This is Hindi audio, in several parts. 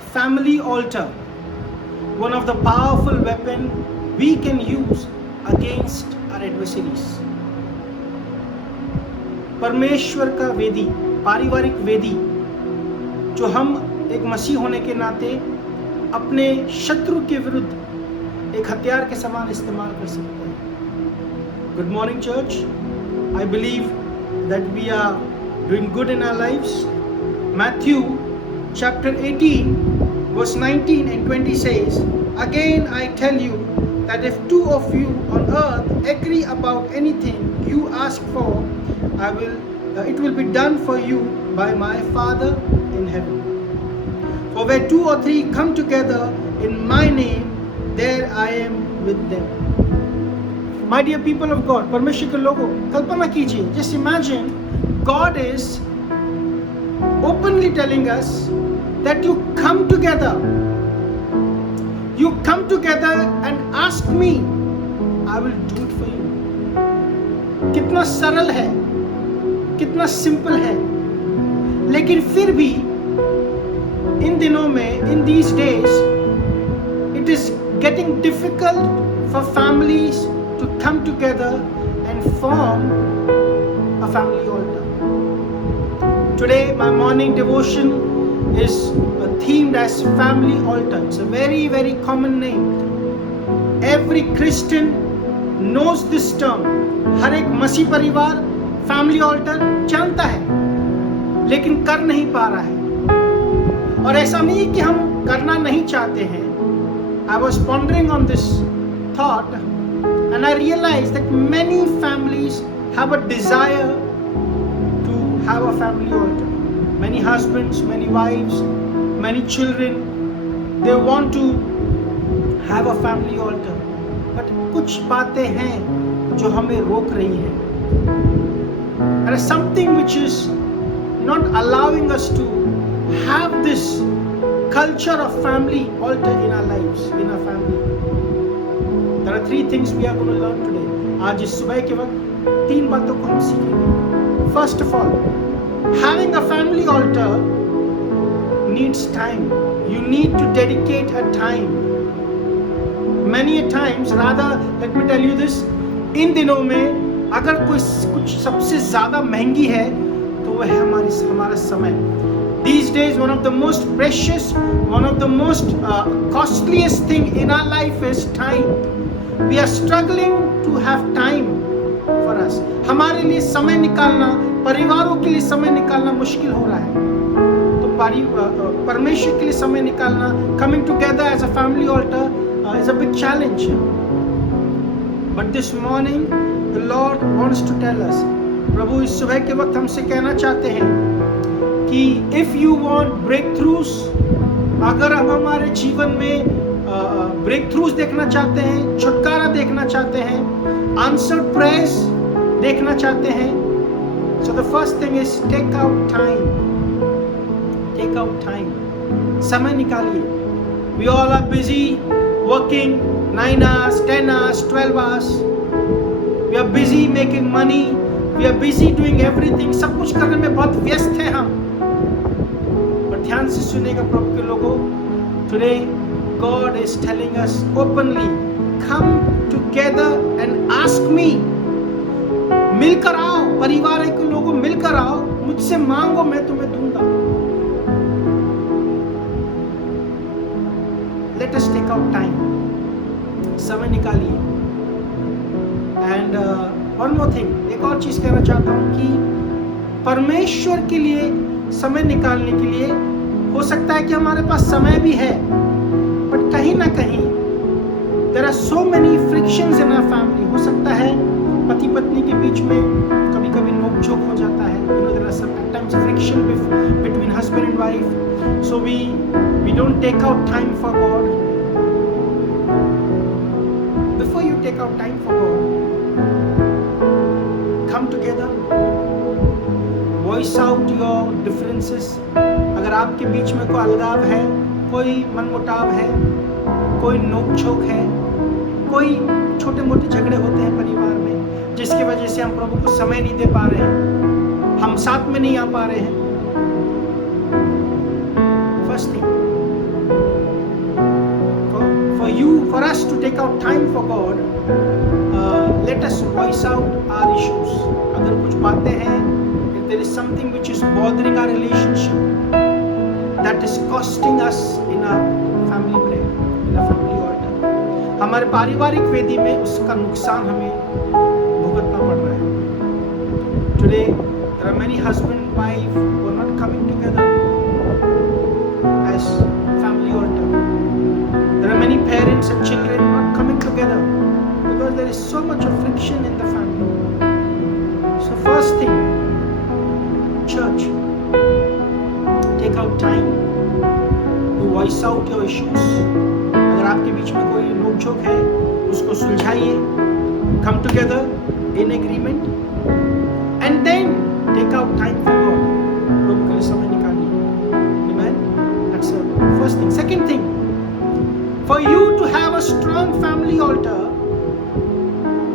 family altar, one of the powerful weapon we can use against our adversaries. परमेश्वर का वेदी, पारिवारिक वेदी, जो हम एक मसीह होने के नाते अपने शत्रु के विरुद्ध एक हथियार के समान इस्तेमाल कर सकते हैं. Good morning, church. I believe that we are doing good in our lives. Matthew chapter 18 verse 19 and 20 says, "Again I tell you that if two of you on earth agree about anything you ask for, it will be done for you by my Father in heaven. For where two or three come together in my name, there I am with them." My dear people of God, परमेश्वर के लोगों, कल्पना कीजिए, just imagine God is openly telling us that you come together and ask me, I will do it for you. कितना सरल है, कितना सिंपल है, लेकिन फिर भी इन दिनों में, in these days, it is getting difficult for families to come together and form a family altar. Today my morning devotion is themed as family altar. It's a very, very common name. Every Christian knows this term. हर एक मसीह परिवार family altar जानता है, लेकिन कर नहीं पा रहा है. और ऐसा नहीं कि हम करना नहीं चाहते हैं. I was pondering on this thought and I realized that many families have a desire to have a family altar. Many husbands, many wives, many children, they want to have a family altar. But कुछ बातें हैं जो हमें रोक रही हैं. There is something which is not allowing us to have this culture of family altar in our lives, in our family. There are three things we are going to learn today. आज इस सुबह के वक्त तीन बातों को हम सीखेंगे. First of all, having a family altar needs time. You need to dedicate a time. Many a times, rather, let me tell you this, इन दिनों में अगर कोई कुछ सबसे ज़्यादा महंगी है तो वह है हमारा समय. These days, one of the most precious, one of the most costliest thing in our life is time. We are struggling to have time for us. हमारे लिए समय निकालना, परिवारों के लिए समय निकालना मुश्किल हो रहा है. तो परमेश्वर के लिए समय निकालना, coming together as a family altar is a big challenge. But this morning, the Lord wants to tell us, प्रभु इस सुबह के वक्त हमसे कहना चाहते हैं कि if you want breakthroughs, अगर हम हमारे जीवन में breakthroughs देखना चाहते हैं, छुटकारा देखना चाहते हैं, answered prayers देखना चाहते हैं, so the first thing is take out time. Take out time. समय निकालिए. We all are busy working 9 hours, 10 hours, 12 hours. We are busy making money. We are busy doing everything. सब कुछ करने में बहुत व्यस्त हैं हम. पर ध्यान से सुनेगा प्रभु के लोगों. Today God is telling us openly, come together and ask me. मिलकर आओ, परिवार के लोगों मिलकर आओ, मुझसे मांगो, मैं तुम्हें दूंगा. Let us take out time. समय निकालिए. And one more thing, एक और चीज कहना चाहता हूँ कि परमेश्वर के लिए समय निकालने के लिए हो सकता है कि हमारे पास समय भी है, बट कहीं ना कहीं there are so many frictions in our family. हो सकता है पति पत्नी के बीच में कभी कभी नोक-झोंक हो जाता है. You know, there are sometimes friction between husband and wife. So we don't take out time for God. Before you take out time for God, come together, voice out your differences. अगर आपके बीच में कोई अलगाव है, कोई मनमुटाव है, कोई नोक-झोंक है, कोई छोटे मोटे झगड़े होते हैं परिवार में, जिसकी वजह से हम प्रभु को समय नहीं दे पा रहे हैं, हम साथ में नहीं आ पा रहे हैं. First thing, take out time for God. Let us voice out our issues. अगर कुछ बातें हैं, if there is something which is bothering our relationship, that is costing us in our family prayer, in our family altar, हमारे पारिवारिक वेदी में उसका नुकसान हमें भुगतना पड़ रहा है. Today there are many husband wife who are not coming together as family altar. There are many parents and children not coming together because there is so much of friction in the family. So first thing, church, take out time to voice out your issues. अगर आपके बीच में कोई नोकझोंक है, उसको सुलझाइए. Come together in agreement and then take out time for God. प्रभु के लिए समय निकालिए. Amen. That's the first thing. Second thing, for you to have a strong family altar,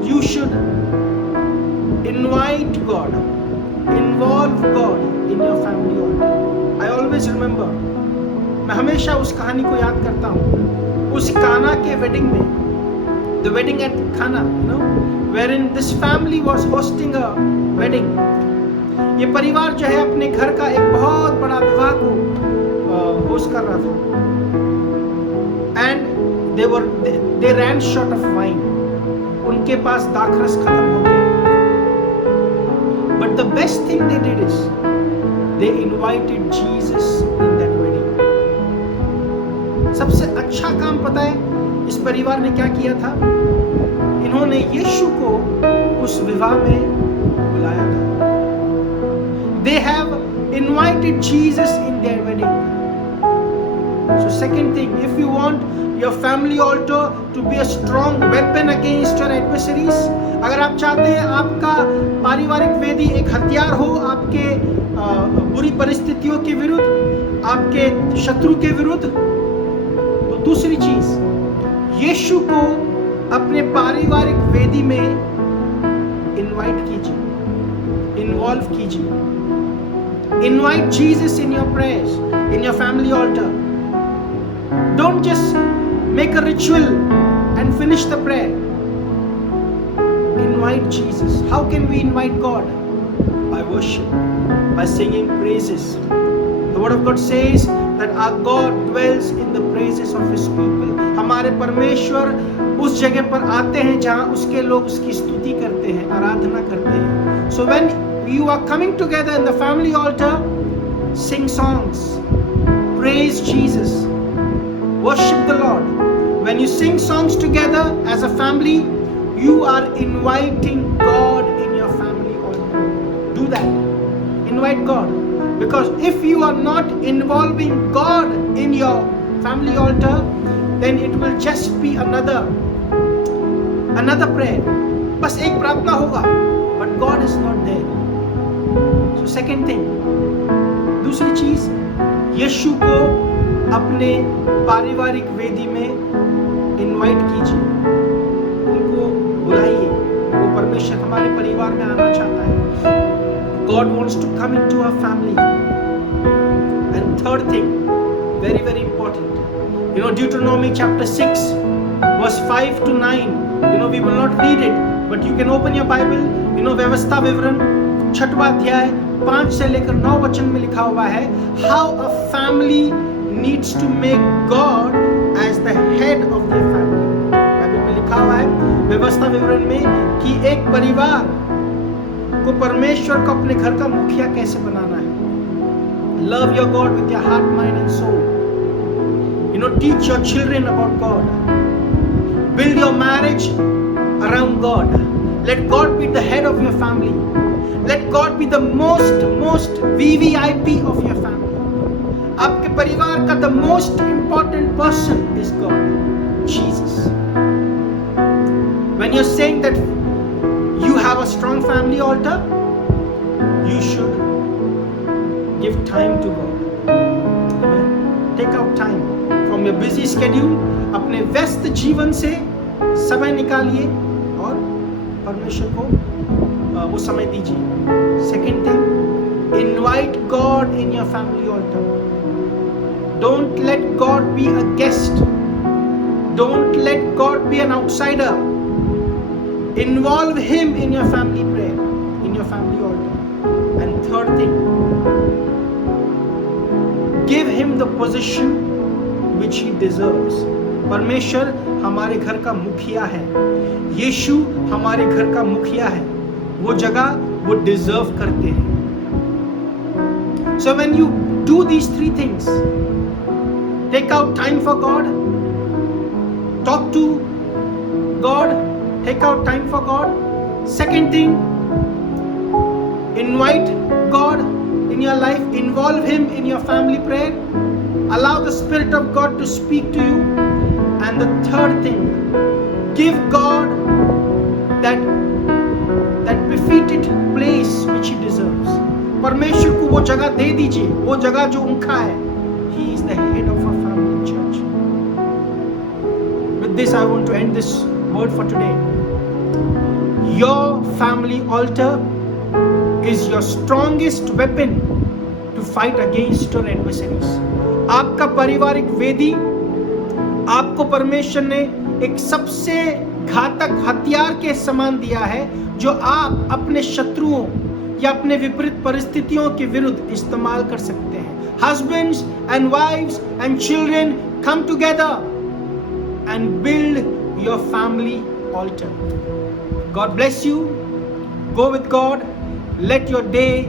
you should invite God, involve God in your family altar. I always remember, मैं हमेशा उस कहानी को याद करता हूँ. उस काना के वेडिंग में, the wedding at Cana, you know, wherein this family was hosting a wedding. ये परिवार जो है अपने घर का एक बहुत बड़ा विवाह को होस्ट कर रहा था. And they ran short of wine. उनके पास दाखरस खत्म हो गया. But the best thing they did is they invited Jesus in that wedding. सबसे अच्छा काम पता है इस परिवार ने क्या किया था? इन्होंने यीशु को उस विवाह में बुलाया था. They have invited Jesus in their wedding. So second thing, if you want your family altar to be a strong weapon against your adversaries, अगर आप चाहते हैं आपका पारिवारिक वेदी एक हथियार हो आपके बुरी परिस्थितियों के विरुद्ध, आपके शत्रु के विरुद्ध, तो दूसरी चीज, यीशु को अपने पारिवारिक वेदी में इनवाइट कीजिए, इन्वॉल्व कीजिए. Invite Jesus in your prayers, in your family altar. Don't just make a ritual and finish the prayer. Invite Jesus. How can we invite God? By worship, by singing praises. The word of God says that our God dwells in the praises of His people. हमारे परमेश्वर उस जगह पर आते हैं जहाँ उसके लोग उसकी स्तुति करते हैं, आराधना करते हैं. So when you are coming together in the family altar, sing songs, praise Jesus, worship the Lord. When you sing songs together as a family, you are inviting God in your family altar. Do that. Invite God. Because if you are not involving God in your family altar, then it will just be another prayer. बस एक प्रार्थना होगा, but God is not there. So second thing, दूसरी चीज, यीशु को अपने पारिवारिक वेदी में इनवाइट कीजिए, उनको बुलाइए. वो परमेश्वर हमारे परिवार में आना चाहता है. God wants to come into our family. And third thing, very very important, you know, Deuteronomy chapter 6 verse 5 to 9, you know, we will not read it, but you can open your Bible. You know, व्यवस्था विवरण 6वां अध्याय 5 से लेकर 9 वचन में लिखा हुआ है how a family needs to make God as the head of their family. Bible में लिखा हुआ है व्यवस्था विवरण में कि एक परिवार को परमेश्वर को अपने घर का मुखिया कैसे बनाना है. Love your God with your heart, mind and soul. You know, teach your children about God. Build your marriage around God. Let God be the head of your family. Let God be the most VVIP of your family. आपके परिवार का the most important person is God, Jesus. When you're saying that you have a strong family altar, you should give time to God. Amen. Take out time from your busy schedule. अपने व्यस्त जीवन से समय निकालिए और परमेश्वर को वो समय दीजिए. Second thing, invite God in your family altar. Don't let God be a guest. Don't let God be an outsider. Involve Him in your family prayer, in your family altar. And third thing, give Him the position which He deserves. परमेश्वर हमारे घर का मुखिया है, यीशु हमारे घर का मुखिया है, वो जगह वो डिजर्व करते हैं. So when you do these three things, take out time for God, talk to God, take out time for God. Second thing, invite God in your life, involve Him in your family prayer, allow the Spirit of God to speak to you. And the third thing, give God that befitted place which He deserves. परमेश्वर को वो जगह दे दीजिए, वो जगह जो उनका है. He is the head of our family church. With this, I want to end this word for today. Your family altar is your strongest weapon to fight against your adversaries. आपका पारिवारिक वेदी आपको परमेश्वर ने एक सबसे घातक हथियार के समान दिया है, जो आप अपने शत्रुओं या अपने विपरीत परिस्थितियों के विरुद्ध इस्तेमाल कर सकते हैं. Husbands and wives and children, come together and build your family altar. God bless you. Go with God. Let your day